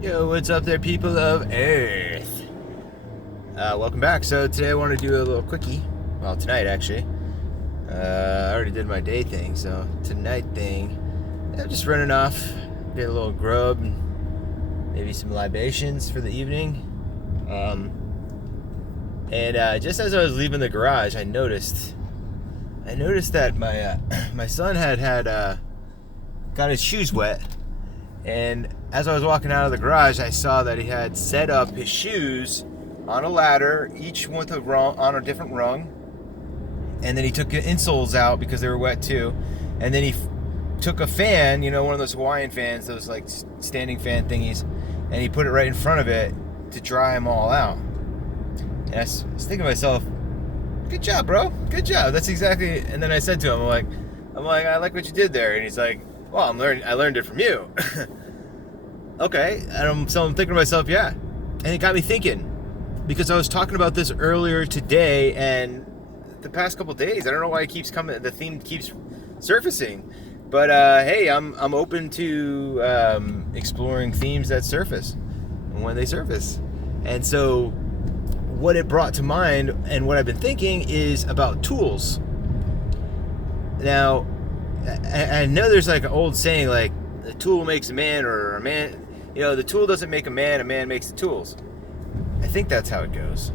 Yo, what's up there, people of Earth? Welcome back. So today I want to do a little quickie. Well, tonight actually. I already did my day thing, so tonight thing, I'm just running off, get a little grub, and maybe some libations for the evening. And just as I was leaving the garage, I noticed that my son had got his shoes wet. And as I was walking out of the garage, I saw that he had set up his shoes on a ladder, each with a rung, on a different rung. And then he took the insoles out because they were wet too. And then he took a fan, one of those Hawaiian fans, those like standing fan thingies, and he put it right in front of it to dry them all out. And I was thinking to myself, good job, bro. Good job. That's exactly. And then I said to him, I'm like, I like what you did there. And he's like, well, I learned it from you. Okay. So I'm thinking to myself, yeah. And it got me thinking, because I was talking about this earlier today, and the past couple of days, I don't know why it keeps coming, the theme keeps surfacing. But hey, I'm open to exploring themes that surface when they surface. And so what it brought to mind and what I've been thinking is about tools. Now, I know there's like an old saying, like, the tool makes a man, or a man, the tool doesn't make a man makes the tools. I think that's how it goes.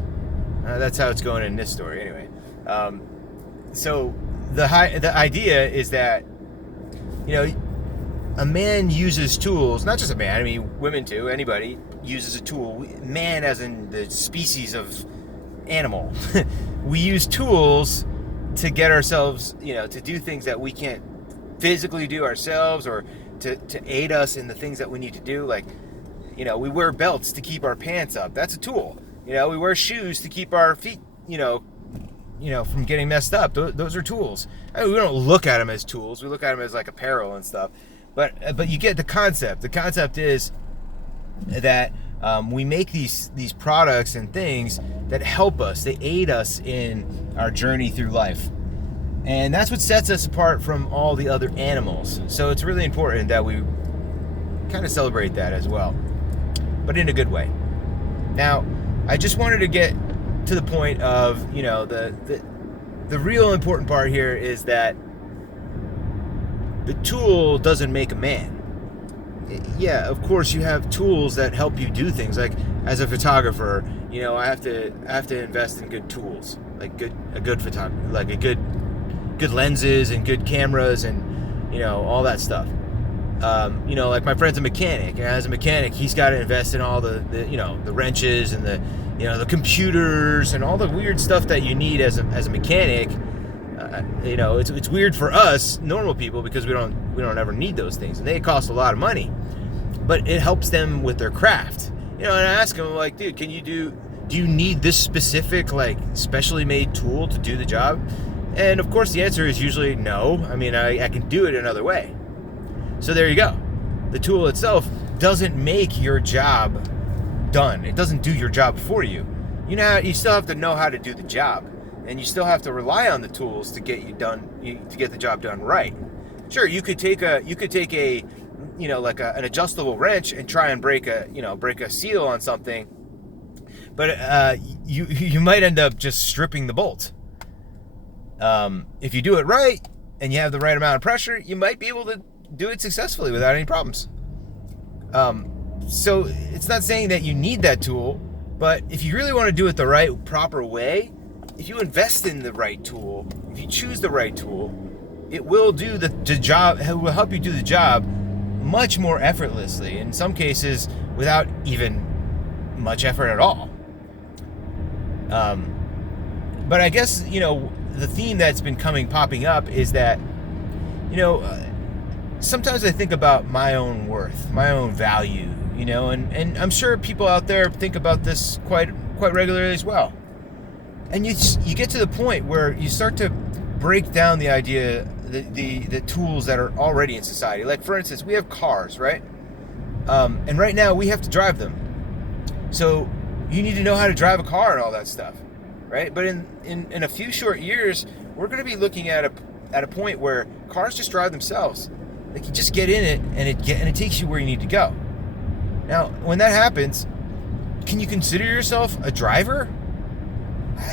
That's how it's going in this story anyway. So the idea is that, a man uses tools, not just a man, I mean women too, anybody uses a tool. Man as in the species of animal. We use tools to get ourselves, to do things that we can't physically do ourselves, or to aid us in the things that we need to do. Like, we wear belts to keep our pants up. That's a tool. We wear shoes to keep our feet, from getting messed up. Those are tools. I mean, we don't look at them as tools. We look at them as like apparel and stuff. But you get the concept. The concept is that we make these products and things that help us. They aid us in our journey through life. And that's what sets us apart from all the other animals. So it's really important that we kind of celebrate that as well, but in a good way. Now, I just wanted to get to the point of, the real important part here is that the tool doesn't make a man. Yeah, of course you have tools that help you do things. Like as a photographer, I have to invest in good tools, like a good lenses and good cameras and all that stuff. Like my friend's a mechanic, and as a mechanic, he's got to invest in all the wrenches and the computers and all the weird stuff that you need as a mechanic. It's weird for us normal people because we don't ever need those things, and they cost a lot of money, but it helps them with their craft. And I ask them, like, dude, do you need this specific, like, specially made tool to do the job? And of course the answer is usually no. I mean, I can do it another way. So there you go. The tool itself doesn't make your job done. It doesn't do your job for you. You still have to know how to do the job, and you still have to rely on the tools to get the job done right. Sure, you could take a like an adjustable wrench and try and break a seal on something, but you might end up just stripping the bolt. If you do it right and you have the right amount of pressure, you might be able to do it successfully without any problems. So it's not saying that you need that tool, but if you really want to do it the right, proper way, if you invest in the right tool, if you choose the right tool, it will do the job. It will help you do the job much more effortlessly. In some cases, without even much effort at all. But I guess the theme that's been popping up is that sometimes I think about my own worth, my own value, and I'm sure people out there think about this quite regularly as well. And you get to the point where you start to break down the idea, the tools that are already in society. Like, for instance, we have cars, right? And right now we have to drive them. So you need to know how to drive a car and all that stuff, right? But in a few short years, we're going to be looking at a point where cars just drive themselves. Like, you just get in it and it takes you where you need to go. Now, when that happens, can you consider yourself a driver?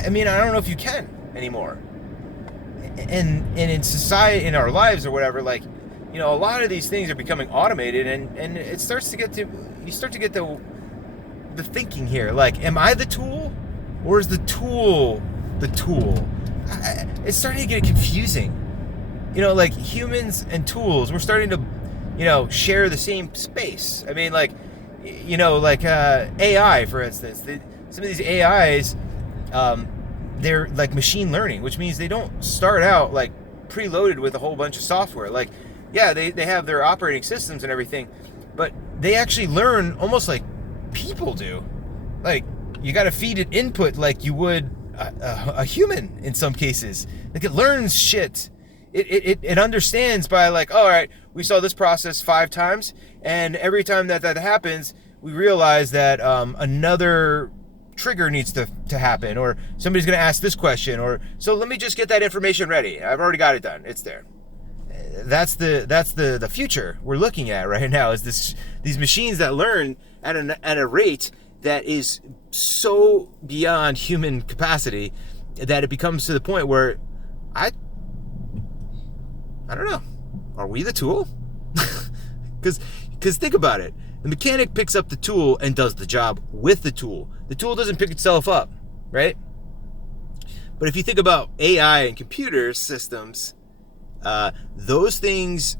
I mean, I don't know if you can anymore. And in society, in our lives or whatever, like, you know, a lot of these things are becoming automated, and it starts to get to, you start to get the thinking here. Like, am I the tool, or is the tool the tool? It's starting to get confusing. You know, like humans and tools, we're starting to, you know, share the same space. I mean, like, you know, like AI, for instance. Some of these AIs, they're like machine learning, which means they don't start out like preloaded with a whole bunch of software. Like, yeah, they have their operating systems and everything, but they actually learn almost like people do. Like, you got to feed it input like you would a human in some cases. Like, it learns shit. It understands by like, all right, we saw this process 5 times, and every time that happens, we realize that another trigger needs to happen, or somebody's going to ask this question, or so let me just get that information ready. I've already got it done. It's there. That's the future we're looking at right now, is these machines that learn at a rate that is so beyond human capacity that it becomes to the point where I don't know. Are we the tool? Because think about it. The mechanic picks up the tool and does the job with the tool. The tool doesn't pick itself up, right? But if you think about AI and computer systems, those things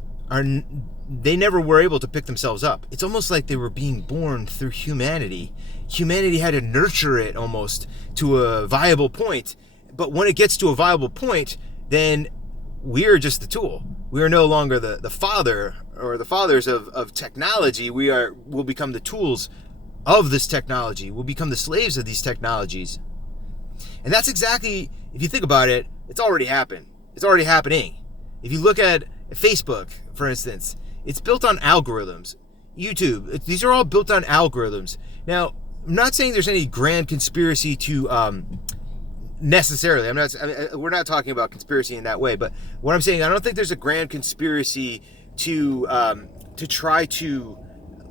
they never were able to pick themselves up. It's almost like they were being born through humanity. Humanity had to nurture it almost to a viable point. But when it gets to a viable point, then we're just the tool. We are no longer the father or the fathers of technology. We'll become the tools of this technology. We'll become the slaves of these technologies. And that's exactly, if you think about it, it's already happened. It's already happening. If you look at Facebook, for instance, it's built on algorithms. YouTube, these are all built on algorithms. Now, I'm not saying there's any grand conspiracy to necessarily. We're not talking about conspiracy in that way. But what I'm saying, I don't think there's a grand conspiracy to try to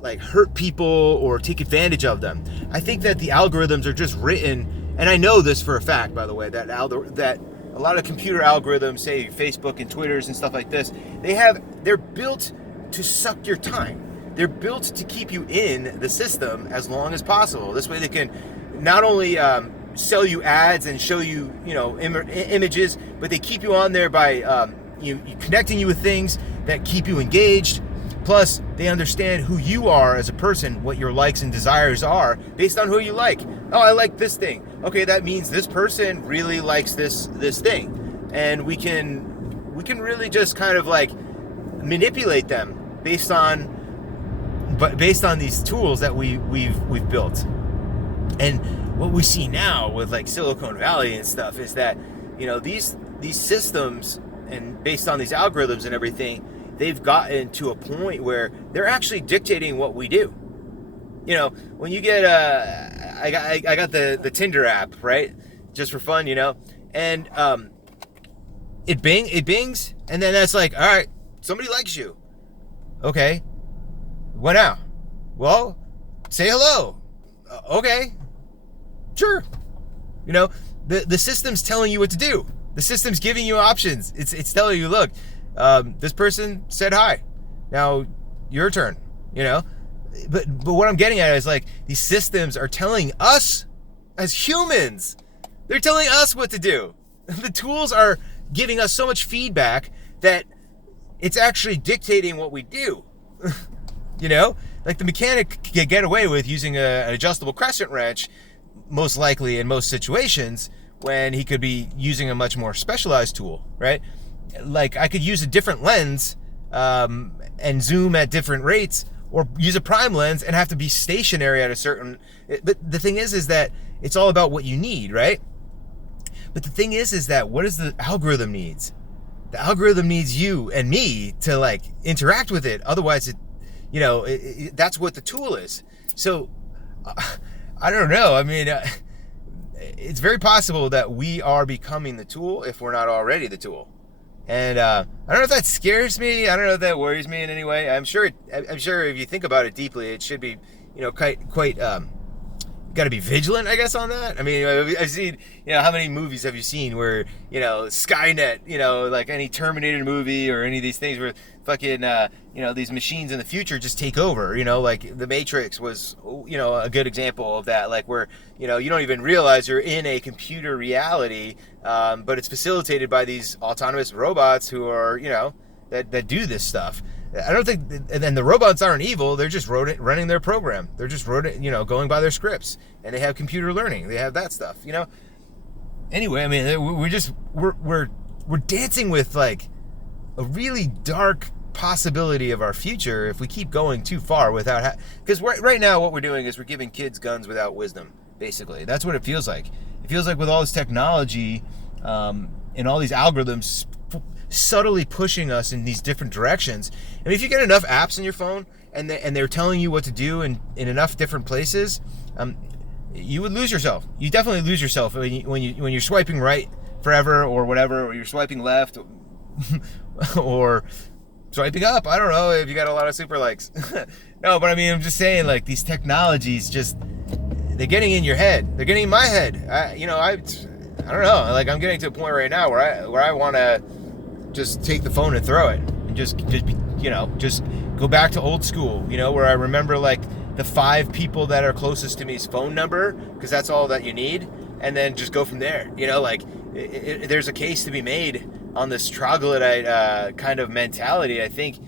like hurt people or take advantage of them. I think that the algorithms are just written, and I know this for a fact, by the way, that a lot of computer algorithms, say Facebook and Twitters and stuff like this, they're built to suck your time. They're built to keep you in the system as long as possible. This way they can not only sell you ads and show you, you know, images, but they keep you on there by connecting you with things that keep you engaged. Plus, they understand who you are as a person, what your likes and desires are based on who you like. Oh, I like this thing. Okay, that means this person really likes this thing, and we can really just kind of like manipulate them based on these tools that we've built. And what we see now with like Silicon Valley and stuff is that, you know, these systems, and based on these algorithms and everything, they've gotten to a point where they're actually dictating what we do. You know, when you get I got the Tinder app, right? Just for fun, you know, and it bings, and then that's like, all right, somebody likes you. Okay, what now? Well, say hello. Okay, sure. You know, the system's telling you what to do. The system's giving you options. It's telling you, look, this person said hi. Now, your turn, you know? But what I'm getting at is like, these systems are telling us as humans, they're telling us what to do. The tools are giving us so much feedback that it's actually dictating what we do. You know? Like the mechanic can get away with using an adjustable crescent wrench, most likely in most situations, when he could be using a much more specialized tool, right? Like I could use a different lens and zoom at different rates, or use a prime lens and have to be stationary at a certain... But the thing is that it's all about what you need, right? But the thing is that what does the algorithm needs? The algorithm needs you and me to like interact with it. Otherwise, it, you know, that's what the tool is. So I don't know. I mean, it's very possible that we are becoming the tool if we're not already the tool. And I don't know if that scares me. I don't know if that worries me in any way. I'm sure if you think about it deeply, it should be, quite got to be vigilant, I guess, on that. I mean, I've seen, how many movies have you seen where, Skynet, like any Terminator movie or any of these things where fucking, these machines in the future just take over, like The Matrix was, a good example of that, like where, you don't even realize you're in a computer reality, but it's facilitated by these autonomous robots who are, that do this stuff. I don't think, and then the robots aren't evil. They're just running their program. They're just going by their scripts, and they have computer learning. They have that stuff, Anyway, I mean, we're dancing with like a really dark possibility of our future if we keep going too far without, because right now what we're doing is we're giving kids guns without wisdom. Basically, that's what it feels like. It feels like with all this technology and all these algorithms subtly pushing us in these different directions. I mean, if you get enough apps in your phone and they're telling you what to do in enough different places, you would lose yourself. You definitely lose yourself when you're swiping right forever or whatever, or you're swiping left or swiping up. I don't know if you got a lot of super likes. No, but I mean, I'm just saying, like, these technologies they're getting in your head. They're getting in my head. I don't know. Like, I'm getting to a point right now where I want to just take the phone and throw it and just go back to old school, where I remember like the 5 people that are closest to me's phone number, because that's all that you need, and then just go from there. Like there's a case to be made on this troglodyte kind of mentality. I think,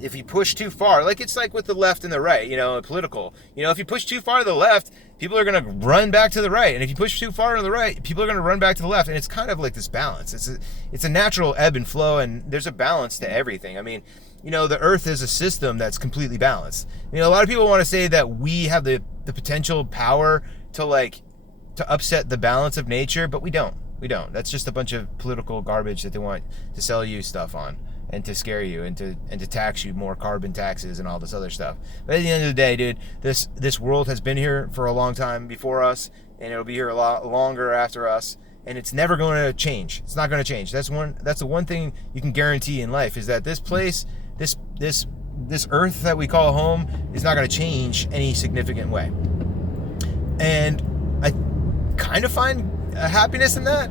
if you push too far, like it's like with the left and the right, political, if you push too far to the left, people are going to run back to the right. And if you push too far to the right, people are going to run back to the left. And it's kind of like this balance. It's a natural ebb and flow, and there's a balance to everything. I mean, the earth is a system that's completely balanced. A lot of people want to say that we have the potential power to upset the balance of nature, but we don't. That's just a bunch of political garbage that they want to sell you stuff on, and to scare you, and to tax you more carbon taxes and all this other stuff. But at the end of the day, dude, this world has been here for a long time before us, and it'll be here a lot longer after us, and it's never going to change. It's not going to change. That's the one thing you can guarantee in life, is that this place, this earth that we call home, is not going to change any significant way. And I kind of find happiness in that,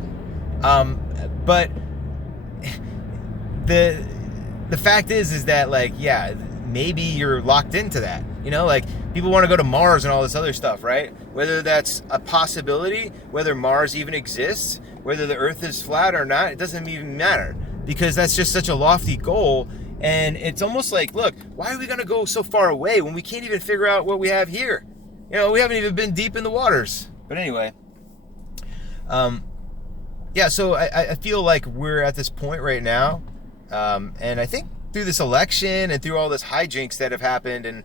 but the fact is that, like, yeah, maybe you're locked into that, like people want to go to Mars and all this other stuff, right? Whether that's a possibility, whether Mars even exists, whether the earth is flat or not, it doesn't even matter, because that's just such a lofty goal. And it's almost like, look, why are we going to go so far away when we can't even figure out what we have here? We haven't even been deep in the waters. But anyway, yeah, so I feel like we're at this point right now. And I think through this election and through all this hijinks that have happened, and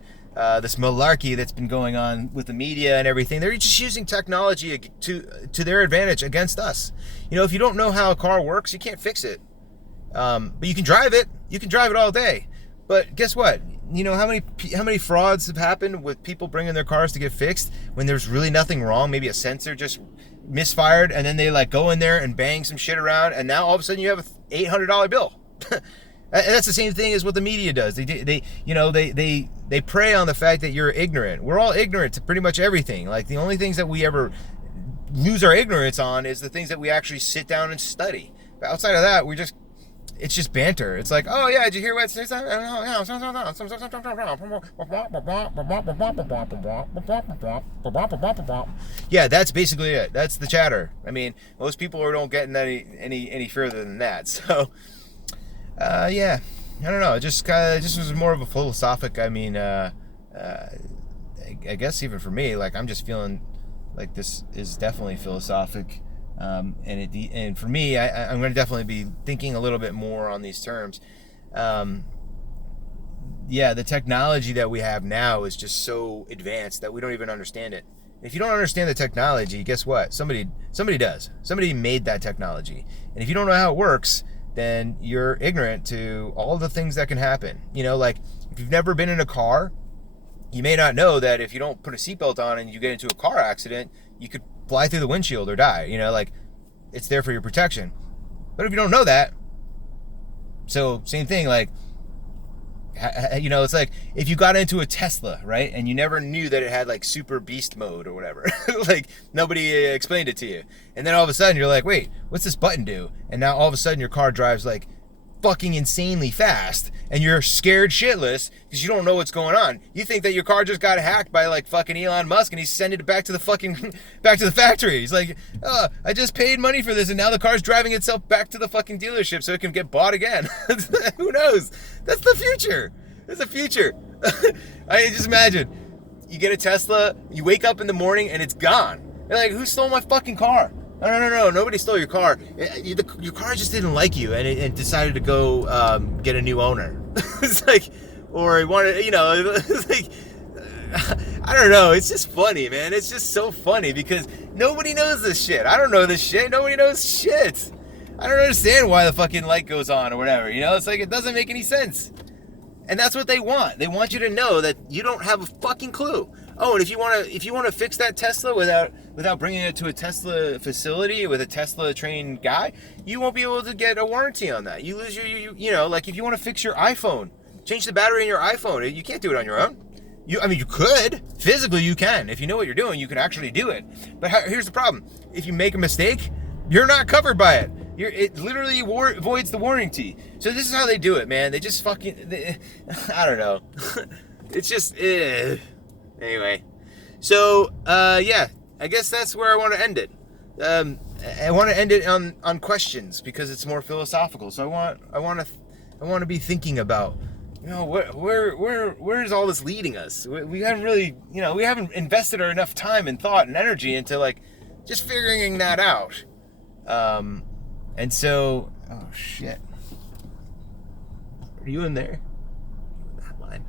this malarkey that's been going on with the media and everything, they're just using technology to their advantage against us. If you don't know how a car works, you can't fix it. But you can drive it. You can drive it all day. But guess what? How many frauds have happened with people bringing their cars to get fixed when there's really nothing wrong? Maybe a sensor just misfired, and then they like go in there and bang some shit around, and now all of a sudden you have a $800 bill. And that's the same thing as what the media does. They prey on the fact that you're ignorant. We're all ignorant to pretty much everything. Like, the only things that we ever lose our ignorance on is the things that we actually sit down and study. But outside of that, it's just banter. It's like, oh yeah, did you hear what? Yeah, that's basically it. That's the chatter. I mean, most people don't get any further than that. So, yeah, I don't know. Just was more of a philosophic. I mean, I guess even for me, like, I'm just feeling like this is definitely philosophic. And for me, I'm going to definitely be thinking a little bit more on these terms. Yeah, the technology that we have now is just so advanced that we don't even understand it. If you don't understand the technology, guess what? Somebody does. Somebody made that technology. And if you don't know how it works, then you're ignorant to all the things that can happen. Like, if you've never been in a car, you may not know that if you don't put a seatbelt on and you get into a car accident, you could fly through the windshield or die. Like, it's there for your protection. But if you don't know that, so same thing, like, You know, it's like if you got into a Tesla, right, and you never knew that it had like super beast mode or whatever. Like nobody explained it to you, and then all of a sudden you're like, wait, what's this button do? And now all of a sudden your car drives like fucking insanely fast, and you're scared shitless because you don't know what's going on. You think that your car just got hacked by like fucking Elon Musk, and he's sending it back to the fucking back to the factory. He's like, oh, I just paid money for this, and now the car's driving itself back to the fucking dealership so it can get bought again. Who knows? That's the future. That's the future. I just imagine you get a Tesla, you wake up in the morning and it's gone. You're like, who stole my fucking car? No. Nobody stole your car. Your car just didn't like you, and it decided to go get a new owner. It's like, or he wanted, you know, it's like, I don't know. It's just funny, man. It's just so funny because nobody knows this shit. I don't know this shit. Nobody knows shit. I don't understand why the fucking light goes on or whatever. You know, it's like it doesn't make any sense. And that's what they want. They want you to know that you don't have a fucking clue. Oh, and if you want to fix that Tesla without bringing it to a Tesla facility with a Tesla trained guy, you won't be able to get a warranty on that. You lose you know, like if you want to fix your iPhone, change the battery in your iPhone, you can't do it on your own. I mean, you could. Physically, you can. If you know what you're doing, you can actually do it. But here's the problem. If you make a mistake, you're not covered by it. It literally voids the warranty. So this is how they do it, man. They just fucking... I don't know. It's just... Anyway. So, yeah. I guess that's where I want to end it. I want to end it on questions because it's more philosophical. So I want to be thinking about, you know, where is all this leading us? We haven't really, you know, we haven't invested enough time and thought and energy into like just figuring that out. And so, oh shit, are you in there? That line.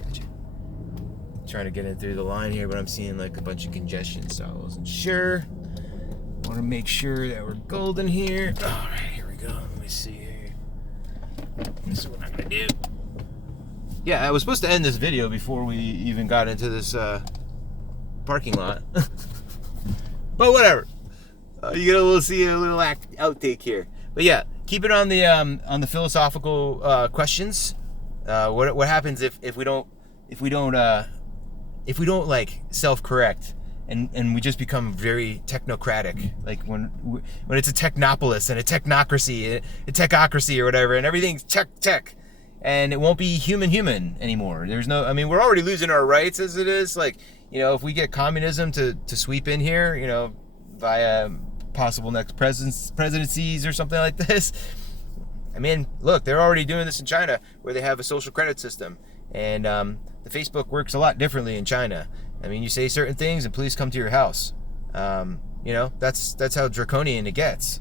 Gotcha. Trying to get in through the line here, but I'm seeing like a bunch of congestion, so I wasn't sure. Want to make sure that we're golden here. All right, here we go. Let me see here. This is what I'm gonna do. Yeah, I was supposed to end this video before we even got into this parking lot, but whatever. You see a little outtake here, but yeah, keep it on the philosophical questions. What happens if we don't like self-correct and we just become very technocratic, like when it's a technopolis and a technocracy, a techocracy or whatever, and everything's tech, and it won't be human anymore. There's no, I mean, we're already losing our rights as it is. Like, you know, if we get communism to sweep in here, you know, via possible next presidencies or something like this. I mean, look, they're already doing this in China where they have a social credit system, and the Facebook works a lot differently in China. I mean, you say certain things and police come to your house. You know, that's how draconian it gets.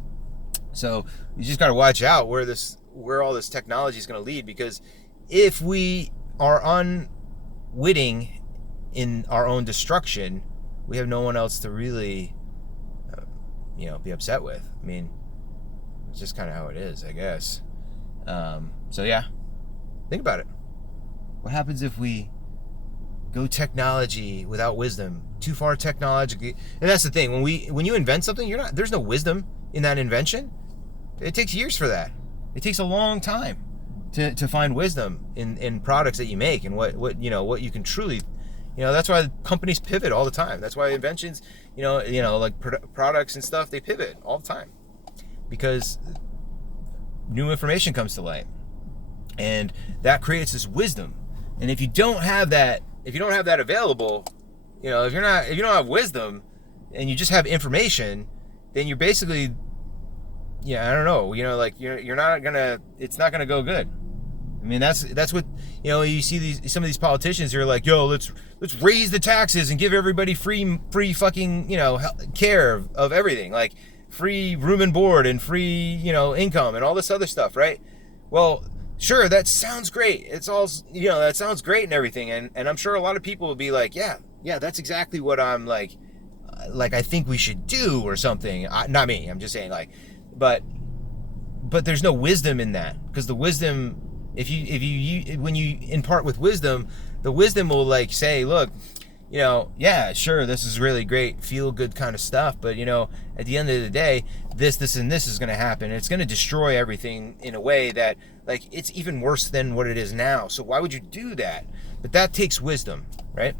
So you just got to watch out where all this technology is going to lead, because if we are unwitting in our own destruction, we have no one else to really you know, be upset with. I mean, it's just kind of how it is, I guess. So yeah, think about it. What happens if we go technology without wisdom, too far technologically? And that's the thing. When you invent something, there's no wisdom in that invention. It takes years for that. It takes a long time to find wisdom in products that you make and what you can truly. You know, that's why companies pivot all the time. That's why inventions, you know, like products and stuff, they pivot all the time because new information comes to light, and that creates this wisdom. And if you don't have that available, you know, if you don't have wisdom and you just have information, then you're basically, yeah, I don't know, you know, like it's not gonna go good. I mean, that's what, you know, you see some of these politicians who are like, yo, let's raise the taxes and give everybody free fucking, you know, care of everything, like free room and board and free, you know, income and all this other stuff, right? Well, sure, that sounds great. It's all, you know, that sounds great and everything, and I'm sure a lot of people will be like, yeah, that's exactly what I'm like I think we should do or something. Not me, I'm just saying, like, but there's no wisdom in that, because the wisdom, when you impart with wisdom, the wisdom will like say, look, you know, yeah, sure, this is really great, feel good kind of stuff, but you know, at the end of the day, this and this is going to happen. It's going to destroy everything in a way that Like, it's even worse than what it is now. So why would you do that? But that takes wisdom, right?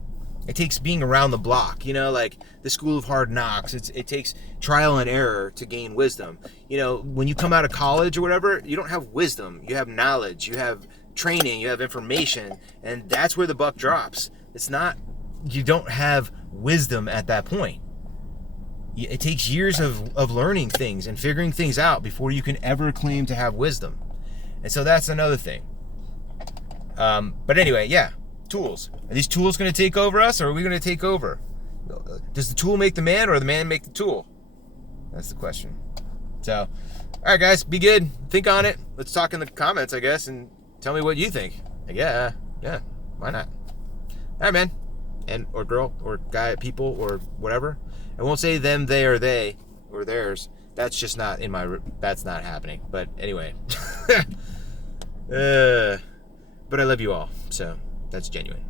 It takes being around the block, you know, like the school of hard knocks. It takes trial and error to gain wisdom. You know, when you come out of college or whatever, you don't have wisdom. You have knowledge, you have training, you have information, and that's where the buck drops. It's not, you don't have wisdom at that point. It takes years of learning things and figuring things out before you can ever claim to have wisdom. And so that's another thing. But anyway, yeah, tools. Are these tools going to take over us, or are we going to take over? Does the tool make the man, or the man make the tool? That's the question. So, all right, guys, be good. Think on it. Let's talk in the comments, I guess, and tell me what you think. Yeah, why not? All right, man, and or girl, or guy, people, or whatever. I won't say them, they, or they, or theirs. That's just not in my. That's not happening. But anyway, but I love you all, so that's genuine.